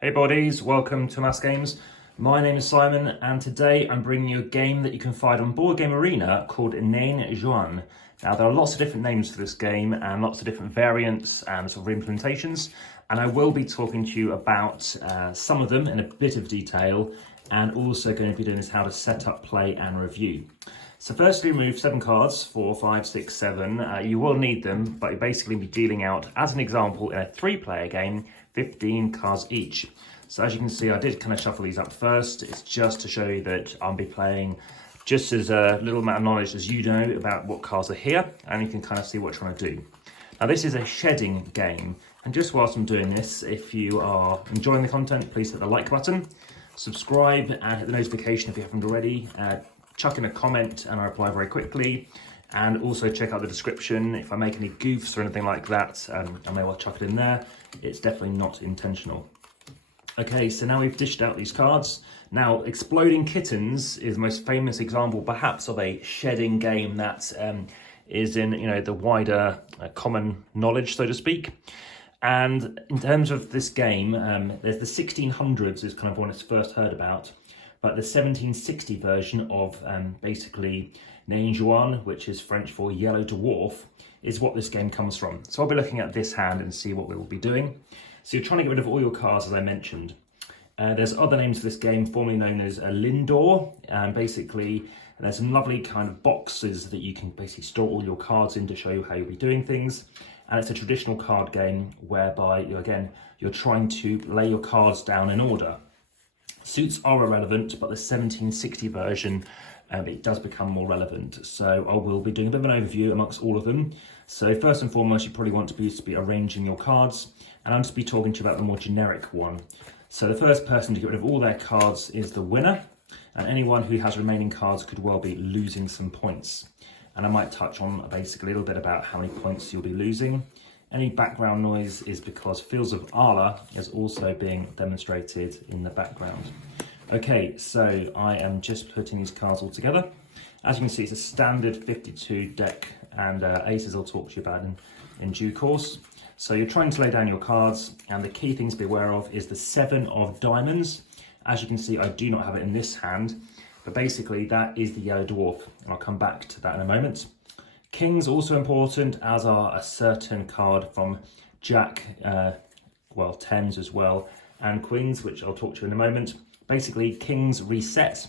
Hey buddies, welcome to Amass Games. My name is Simon and today I'm bringing you a game that you can find on Board Game Arena called Nain Jaune. Now there are lots of different names for this game and lots of different variants and sort of implementations, and I will be talking to you about some of them in a bit of detail, and also going to be doing this how to set up, play and review. So firstly, remove 7 cards, 4, 5, 6, 7. You will need them, but you'll basically be dealing out, as an example, in a 3-player game, 15 cards each. So as you can see, I did kind of shuffle these up first. It's just to show you that I'll be playing just as a little amount of knowledge as you know about what cards are here, and you can kind of see what you're trying to do. Now this is a shedding game, and just whilst I'm doing this, if you are enjoying the content, please hit the like button, subscribe and hit the notification if you haven't already. Chuck in a comment and I reply very quickly, and also check out the description. If I make any goofs or anything like that, I may well chuck it in there. It's definitely not intentional. Okay, so now we've dished out these cards. Now, Exploding Kittens is the most famous example perhaps of a shedding game that is in the wider common knowledge, so to speak. And in terms of this game, there's the 1600s is kind of when it's first heard about. But the 1760 version of basically Nain Jaune, which is French for yellow dwarf, is what this game comes from. So I'll be looking at this hand and see what we will be doing. So you're trying to get rid of all your cards, as I mentioned. There's other names for this game, formerly known as a Lindor. Basically, there's some lovely kind of boxes that you can basically store all your cards in to show you how you'll be doing things. And it's a traditional card game whereby, you're trying to lay your cards down in order. Suits are irrelevant, but the 1760 version, it does become more relevant. So I will be doing a bit of an overview amongst all of them. So first and foremost, you probably want to be arranging your cards, and I'm just be talking to you about the more generic one. So the first person to get rid of all their cards is the winner, and anyone who has remaining cards could well be losing some points. And I might touch on basically a little bit about how many points you'll be losing. Any background noise is because Fields of Arla is also being demonstrated in the background. Okay, so I am just putting these cards all together. As you can see, it's a standard 52 deck, and aces I'll talk to you about in due course. So you're trying to lay down your cards, and the key things to be aware of is the 7 of diamonds. As you can see, I do not have it in this hand, but basically that is the yellow dwarf, and I'll come back to that in a moment. Kings also important, as are a certain card from Jack, tens as well, and queens, which I'll talk to you in a moment. Basically, kings reset,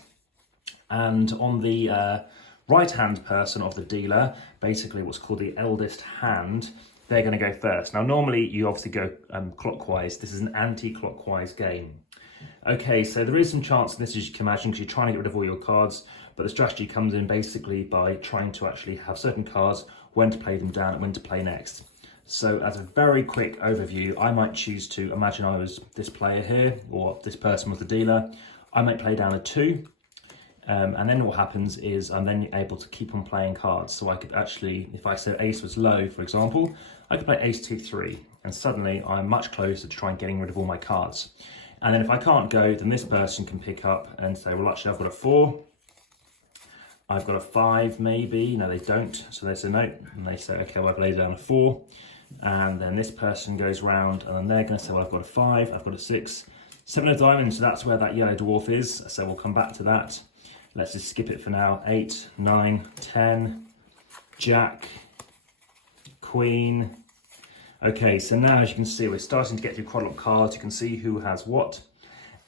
and on the right-hand person of the dealer, basically what's called the eldest hand, they're going to go first. Now, normally you obviously go clockwise. This is an anti-clockwise game. Okay, so there is some chance in this, as you can imagine, because you're trying to get rid of all your cards, but the strategy comes in basically by trying to actually have certain cards, when to play them down and when to play next. So as a very quick overview, I might choose to imagine I was this player here, or this person was the dealer. I might play down a 2, and then what happens is I'm then able to keep on playing cards. So I could actually, if I said ace was low, for example, I could play ace 2, 3, and suddenly I'm much closer to trying getting rid of all my cards. And then if I can't go, then this person can pick up and say, well, actually, I've got a 4. I've got a 5, maybe. No, they don't. So they say no. And they say, okay, well, I've laid down a 4. And then this person goes round, and then they're going to say, well, I've got a 5, I've got a 6. 7 of diamonds, so that's where that yellow dwarf is. So we'll come back to that. Let's just skip it for now. 8, 9, 10, Jack, Queen. Okay, so now as you can see, we're starting to get through quite a lot of cards. You can see who has what.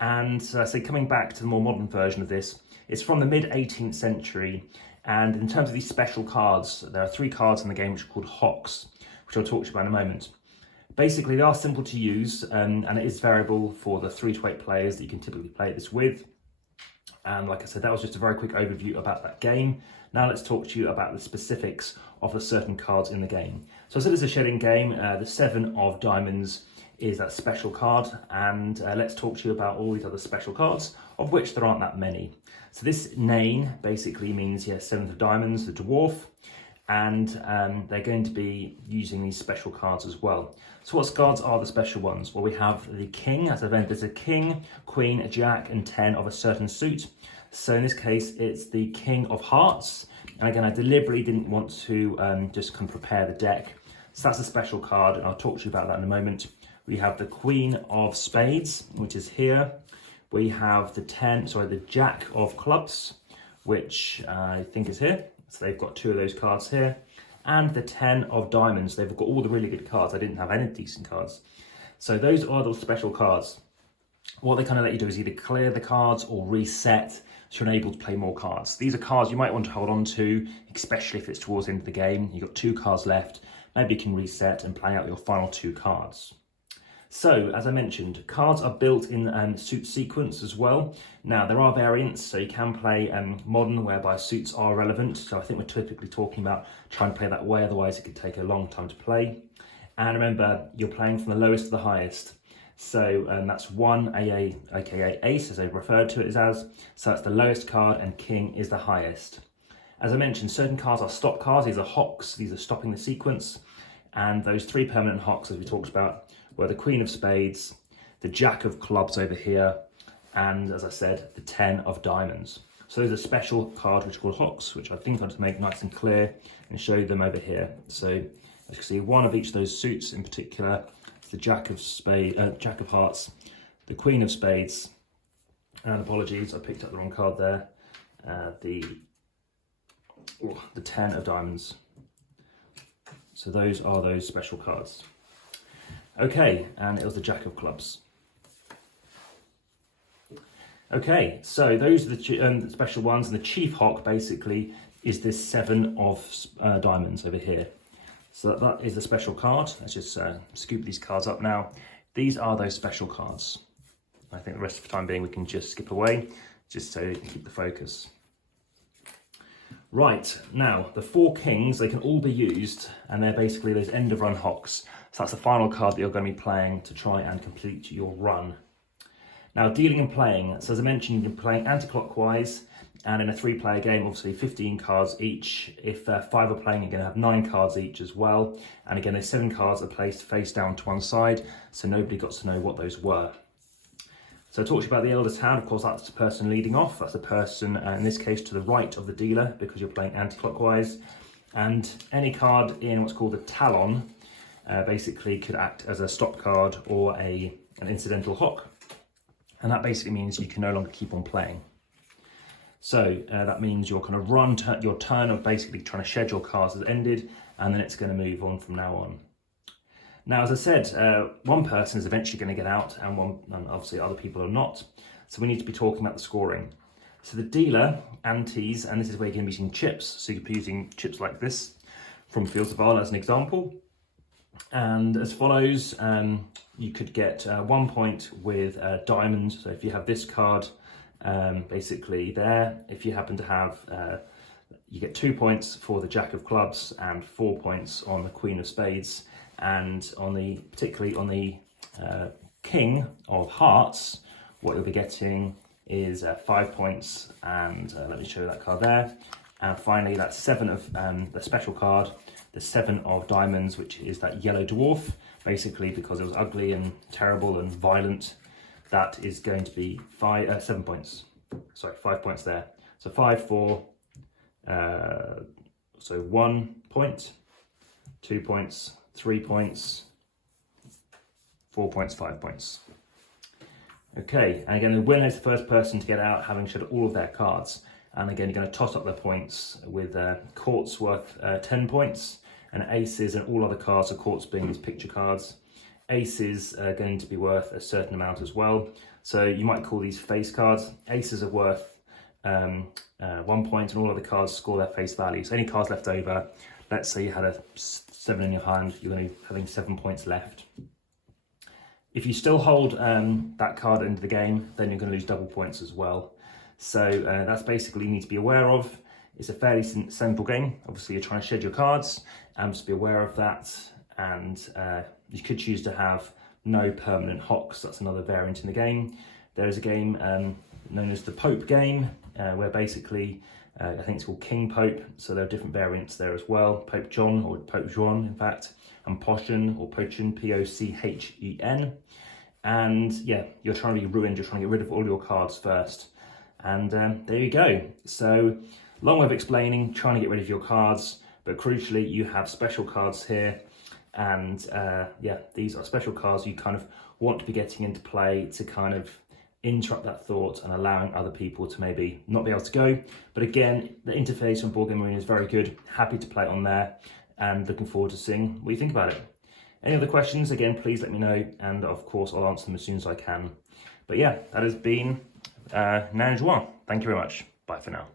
And so coming back to the more modern version of this, it's from the mid-18th century. And in terms of these special cards, there are 3 cards in the game which are called hocks, which I'll talk to you about in a moment. Basically, they are simple to use, and it is variable for the 3 to 8 players that you can typically play this with. And like I said, that was just a very quick overview about that game. Now let's talk to you about the specifics of the certain cards in the game. So I said it's a shedding game. The 7 of diamonds is that special card, and let's talk to you about all these other special cards, of which there aren't that many. So this Nain basically means, 7th of diamonds, the dwarf, and they're going to be using these special cards as well. So what cards are the special ones? Well, we have the king. As I've entered, there's a king, queen, jack, and 10 of a certain suit. So in this case, it's the king of hearts. And again, I deliberately didn't want to just prepare the deck. So that's a special card, and I'll talk to you about that in a moment. We have the Queen of Spades, which is here. We have the Jack of Clubs, which I think is here. So they've got 2 of those cards here. And the 10 of Diamonds. They've got all the really good cards. I didn't have any decent cards. So those are the special cards. What they kind of let you do is either clear the cards or reset, so you're able to play more cards. These are cards you might want to hold on to, especially if it's towards the end of the game. You've got 2 cards left. Maybe you can reset and play out your final 2 cards. So, as I mentioned, cards are built in suit sequence as well. Now, there are variants, so you can play modern, whereby suits are relevant. So I think we're typically talking about trying to play that way, otherwise it could take a long time to play. And remember, you're playing from the lowest to the highest. So that's 1 AA, aka ace, as they've referred to it as. So that's the lowest card, and king is the highest. As I mentioned, certain cards are stop cards. These are hocks. These are stopping the sequence. And those 3 permanent hocks, as we talked about, were the Queen of Spades, the Jack of Clubs over here, and as I said, the 10 of Diamonds. So there's a special card which are called hocks, which I think I'll just make nice and clear and show them over here. So as you can see, one of each of those suits in particular, the Jack of Hearts, the Queen of Spades, and apologies, I picked up the wrong card there, the 10 of Diamonds. So those are those special cards. Okay, and it was the Jack of Clubs. Okay, so those are the special ones, and the chief hock basically is this 7 of Diamonds over here. So that is a special card. Let's just scoop these cards up now. These are those special cards. I think the rest of the time being we can just skip away, just so you can keep the focus. Right, now the 4 kings, they can all be used, and they're basically those end of run hocks. So that's the final card that you're going to be playing to try and complete your run. Now, dealing and playing. So as I mentioned, you're playing anti-clockwise, and in a 3-player game, obviously 15 cards each. If 5 are playing, you're going to have 9 cards each as well. And again, those 7 cards are placed face down to one side, so nobody got to know what those were. So I talked to you about the Elder's Hand. Of course, that's the person leading off. That's the person, in this case, to the right of the dealer, because you're playing anti-clockwise. And any card in what's called the Talon basically could act as a stop card or an incidental hock. And that basically means you can no longer keep on playing. So that means your kind of your turn of basically trying to schedule cards has ended, and then it's going to move on from now on. Now, as I said, one person is eventually going to get out, and obviously other people are not. So we need to be talking about the scoring. So the dealer, antes, and this is where you're going to be using chips. So you could be using chips like this from Fields of Arle as an example. And as follows, you could get 1 point with diamond. So if you have this card, basically there, if you happen to have, you get 2 points for the Jack of Clubs and 4 points on the Queen of Spades. And particularly on the King of Hearts, what you'll be getting is 5 points, and let me show you that card there. And finally, that 7 of the special card, the 7 of Diamonds, which is that yellow dwarf, basically because it was ugly and terrible and violent. That is going to be 7 points. Sorry, 5 points there. So 5, 4, so 1 point, 2 points, 3 points, 4 points, 5 points. Okay, and again, the winner is the first person to get out, having shed all of their cards. And again, you're going to toss up the points with courts worth 10 points, and aces and all other cards, so courts being these picture cards. Aces are going to be worth a certain amount as well. So you might call these face cards. Aces are worth 1 point, and all other cards score their face value. So any cards left over, let's say you had a 7 in your hand, you're going to be having 7 points left. If you still hold that card into the game, then you're going to lose double points as well. So that's basically you need to be aware of. It's a fairly simple game. Obviously, you're trying to shed your cards, and just be aware of that. And you could choose to have no permanent hocks. That's another variant in the game. There is a game known as the Pope game, where basically, I think it's called King Pope. So there are different variants there as well. Pope John, or Pope Juan, in fact, and Pochen, or Pochen, P-O-C-H-E-N. And yeah, you're trying to be ruined. You're trying to get rid of all your cards first. And there you go. So long way of explaining, trying to get rid of your cards, but crucially you have special cards here, And yeah, these are special cards you kind of want to be getting into play to kind of interrupt that thought and allowing other people to maybe not be able to go. But again, the interface on Board Game Arena is very good. Happy to play it on there and looking forward to seeing what you think about it. Any other questions, again, please let me know, and of course I'll answer them as soon as I can. But yeah, that has been Nain Jaune. Thank you very much. Bye for now.